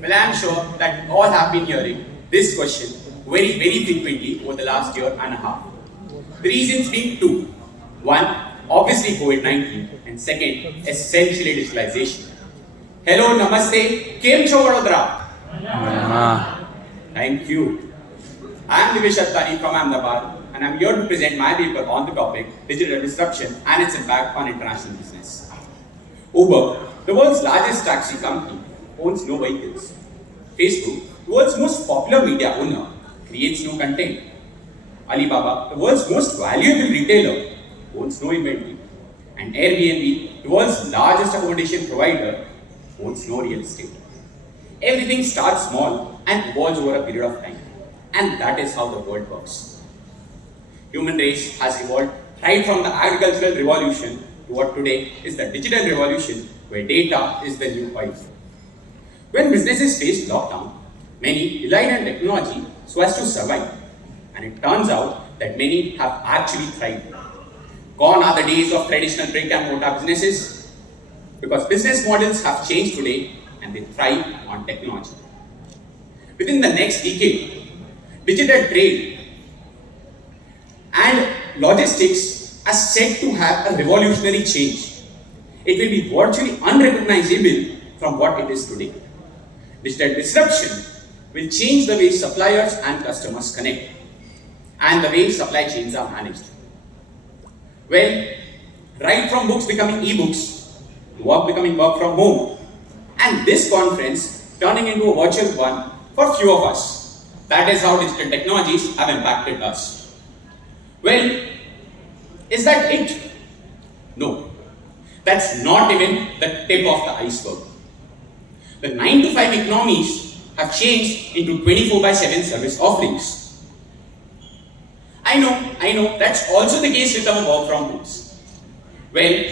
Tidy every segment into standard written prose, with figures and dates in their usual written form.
Well, I am sure that we all have been hearing this question very frequently over the last year and a half. The reasons being two. One, obviously COVID-19, and second, essentially digitalization. Hello, namaste, Kem Cho Vadodara? Thank you. I am Divesh from Ahmedabad, and I am here to present my paper on the topic digital disruption and its impact on international business. Uber, the world's largest taxi company, owns no vehicles. Facebook, the world's most popular media owner, creates no content. Alibaba, the world's most valuable retailer, owns no inventory. And Airbnb, the world's largest accommodation provider, owns no real estate. Everything starts small and evolves over a period of time. And that is how the world works. Human race has evolved right from the agricultural revolution to what today is the digital revolution, where data is the new oil. When businesses faced lockdown, many relied on technology so as to survive. And it turns out that many have actually thrived. Gone are the days of traditional brick and mortar businesses, because business models have changed today and they thrive on technology. Within the next decade, digital trade and logistics are said to have a revolutionary change. It will be virtually unrecognizable from what it is today. Digital disruption will change the way suppliers and customers connect and the way supply chains are managed. Well, right from books becoming e-books, to work becoming work from home, and this conference turning into a virtual one for few of us. That is how digital technologies have impacted us. Well, is that it? No, that's not even the tip of the iceberg. The 9-to-5 economies have changed into 24/7 service offerings. I know, that's also the case with our work from homes. Well,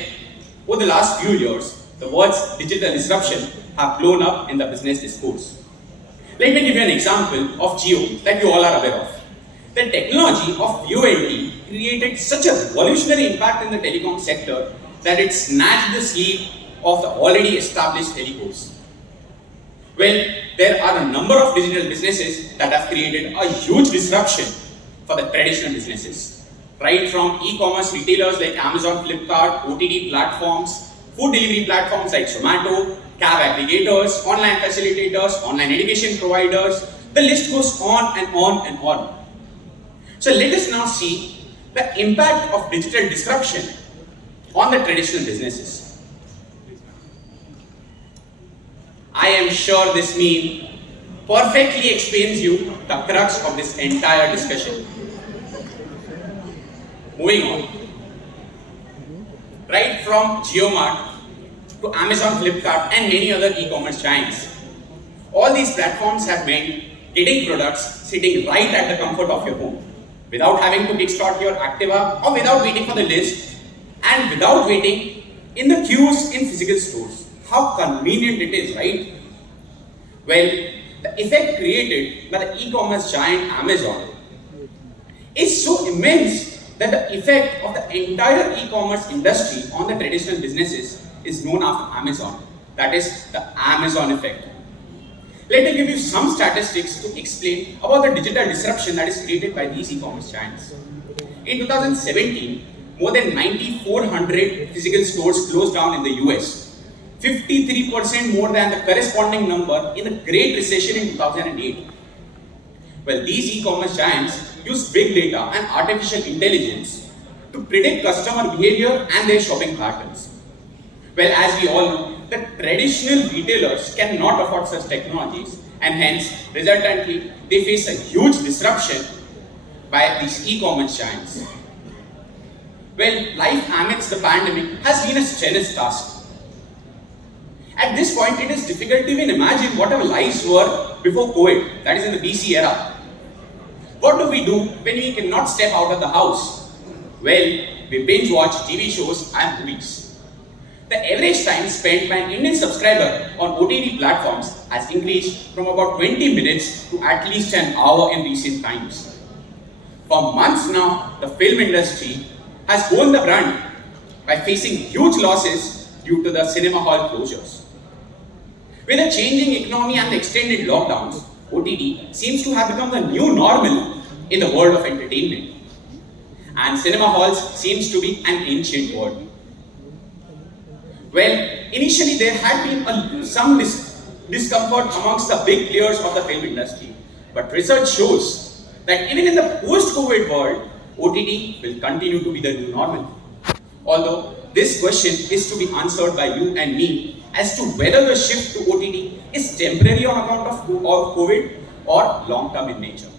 over the last few years, the words digital disruption have blown up in the business discourse. Let me give you an example of Jio that you all are aware of. The technology of VoLTE created such a revolutionary impact in the telecom sector that it snatched the sleep of the already established telcos. Well, there are a number of digital businesses that have created a huge disruption for the traditional businesses. Right from e-commerce retailers like Amazon, Flipkart, OTT platforms, food delivery platforms like Zomato, cab aggregators, online facilitators, online education providers, the list goes on and on and on. So let us now see the impact of digital disruption on the traditional businesses. I am sure this meme perfectly explains you the crux of this entire discussion. Moving on. Right from JioMart to Amazon, Flipkart and many other e-commerce giants, all these platforms have meant getting products sitting right at the comfort of your home, without having to kickstart your Activa or without waiting for the list and without waiting in the queues in physical stores. How convenient it is, right? Well, the effect created by the e-commerce giant Amazon is so immense that the effect of the entire e-commerce industry on the traditional businesses is known after Amazon. That is the Amazon effect. Let me give you some statistics to explain about the digital disruption that is created by these e-commerce giants. In 2017, more than 9,400 physical stores closed down in the US. 53% more than the corresponding number in the Great Recession in 2008. Well, these e-commerce giants use big data and artificial intelligence to predict customer behavior and their shopping patterns. Well, as we all know, the traditional retailers cannot afford such technologies, and hence, resultantly, they face a huge disruption by these e-commerce giants. Well, life amidst the pandemic has been a strenuous task. At this point, it is difficult to even imagine what our lives were before COVID, that is in the BC era. What do we do when we cannot step out of the house? Well, we binge watch TV shows and movies. The average time spent by an Indian subscriber on OTT platforms has increased from about 20 minutes to at least an hour in recent times. For months now, the film industry has borne the brunt by facing huge losses due to the cinema hall closures. With a changing economy and the extended lockdowns, OTT seems to have become the new normal in the world of entertainment. And cinema halls seems to be an ancient word. Well, initially there had been some discomfort amongst the big players of the film industry. But research shows that even in the post-COVID world, OTT will continue to be the new normal. Although this question is to be answered by you and me as to whether the shift to OTT is temporary on account of COVID or long-term in nature.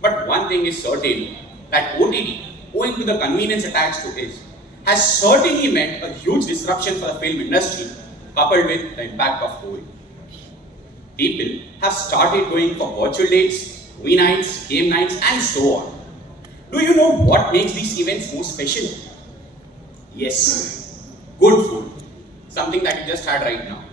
But one thing is certain, that OTT, owing to the convenience attached to it, has certainly meant a huge disruption for the film industry coupled with the impact of COVID. People have started going for virtual dates, movie nights, game nights, and so on. Do you know what makes these events more special? Yes, good food. Something that you just had right now.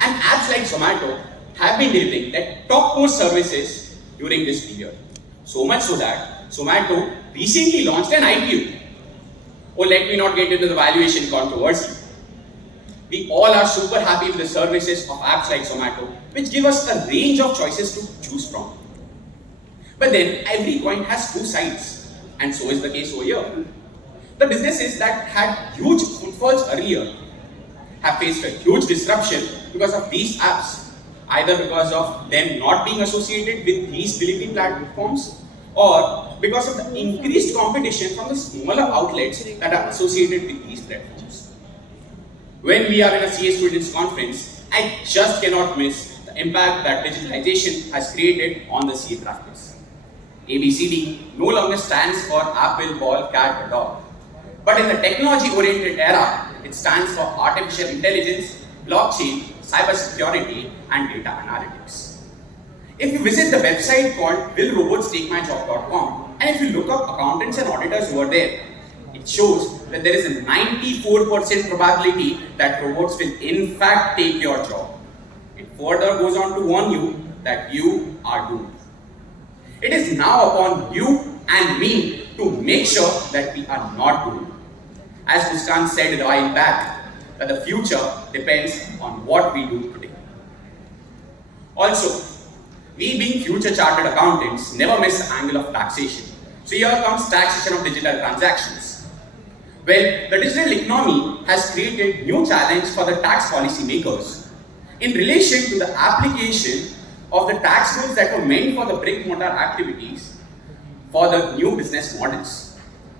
And apps like Zomato have been delivering their topmost services during this period. So much so that Zomato recently launched an IPO. Oh, let me not get into the valuation controversy. We all are super happy with the services of apps like Zomato, which give us a range of choices to choose from. But then, every coin has two sides, and so is the case over here. The businesses that had huge footfalls earlier have faced a huge disruption because of these apps, either because of them not being associated with these delivery platforms or because of the increased competition from the smaller outlets that are associated with these platforms. When we are in a CA Students Conference, I just cannot miss the impact that digitalization has created on the CA practice. ABCD no longer stands for apple, ball, cat, or dog. But in the technology-oriented era, it stands for artificial intelligence, blockchain, cybersecurity, and data analytics. If you visit the website called willrobotstakemyjob.com, and if you look up accountants and auditors who are there, it shows that there is a 94% probability that robots will in fact take your job. It further goes on to warn you that you are doomed. It is now upon you and me to make sure that we are not doomed. As Muskan said a while back, that the future depends on what we do today. Also, we being future chartered accountants never miss the angle of taxation. So here comes taxation of digital transactions. Well, the digital economy has created new challenge for the tax policy makers in relation to the application of the tax rules that were meant for the brick-mortar activities for the new business models.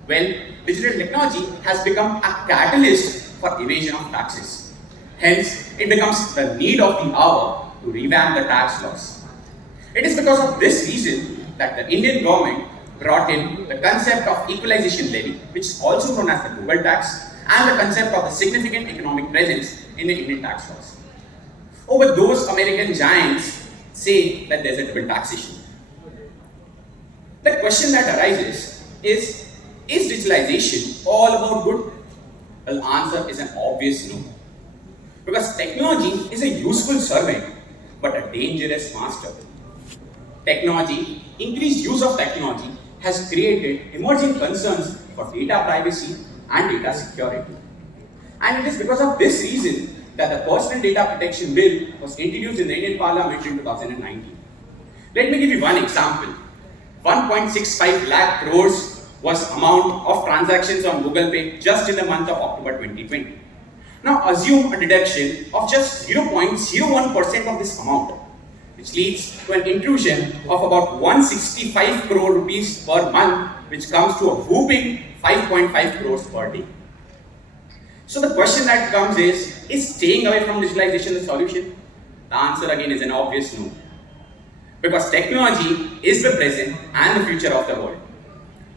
Well, digital technology has become a catalyst for evasion of taxes. Hence, it becomes the need of the hour to revamp the tax laws. It is because of this reason that the Indian government brought in the concept of equalization levy, which is also known as the Google tax, and the concept of the significant economic presence in the Indian tax laws. Over those American giants say that there's a double taxation. The question that arises is digitalization all about good? Well, the answer is an obvious no. Because technology is a useful servant, but a dangerous master. Technology, increased use of technology, has created emerging concerns for data privacy and data security. And it is because of this reason that the Personal Data Protection Bill was introduced in the Indian Parliament in 2019. Let me give you one example. 1.65 lakh crores was amount of transactions on Google Pay just in the month of October 2020. Now assume a deduction of just 0.01% of this amount, which leads to an intrusion of about 165 crore rupees per month, which comes to a whooping 5.5 crores per day. So the question that comes is staying away from digitalization the solution? The answer again is an obvious no. Because technology is the present and the future of the world.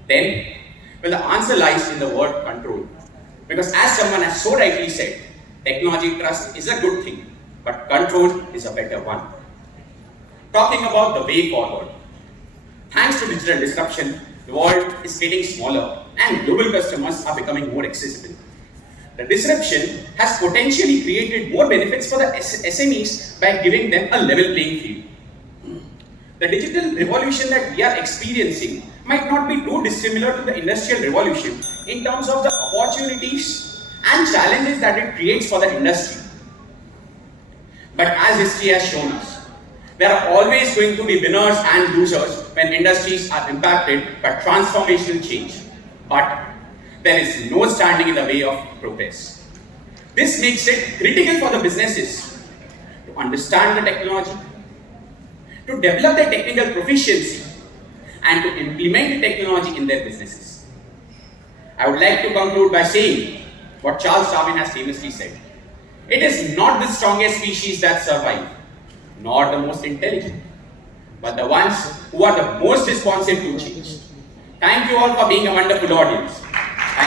Then, well, the answer lies in the word control. Because as someone has so rightly said, technology trust is a good thing, but control is a better one. Talking about the way forward. Thanks to digital disruption, the world is getting smaller and global customers are becoming more accessible. The disruption has potentially created more benefits for the SMEs by giving them a level playing field. The digital revolution that we are experiencing might not be too dissimilar to the industrial revolution in terms of the opportunities and challenges that it creates for the industry. But as history has shown us, there are always going to be winners and losers when industries are impacted by transformational change. But there is no standing in the way of progress. This makes it critical for the businesses to understand the technology, to develop their technical proficiency, and to implement the technology in their businesses. I would like to conclude by saying what Charles Darwin has famously said. It is not the strongest species that survive, nor the most intelligent, but the ones who are the most responsive to change. Thank you all for being a wonderful audience.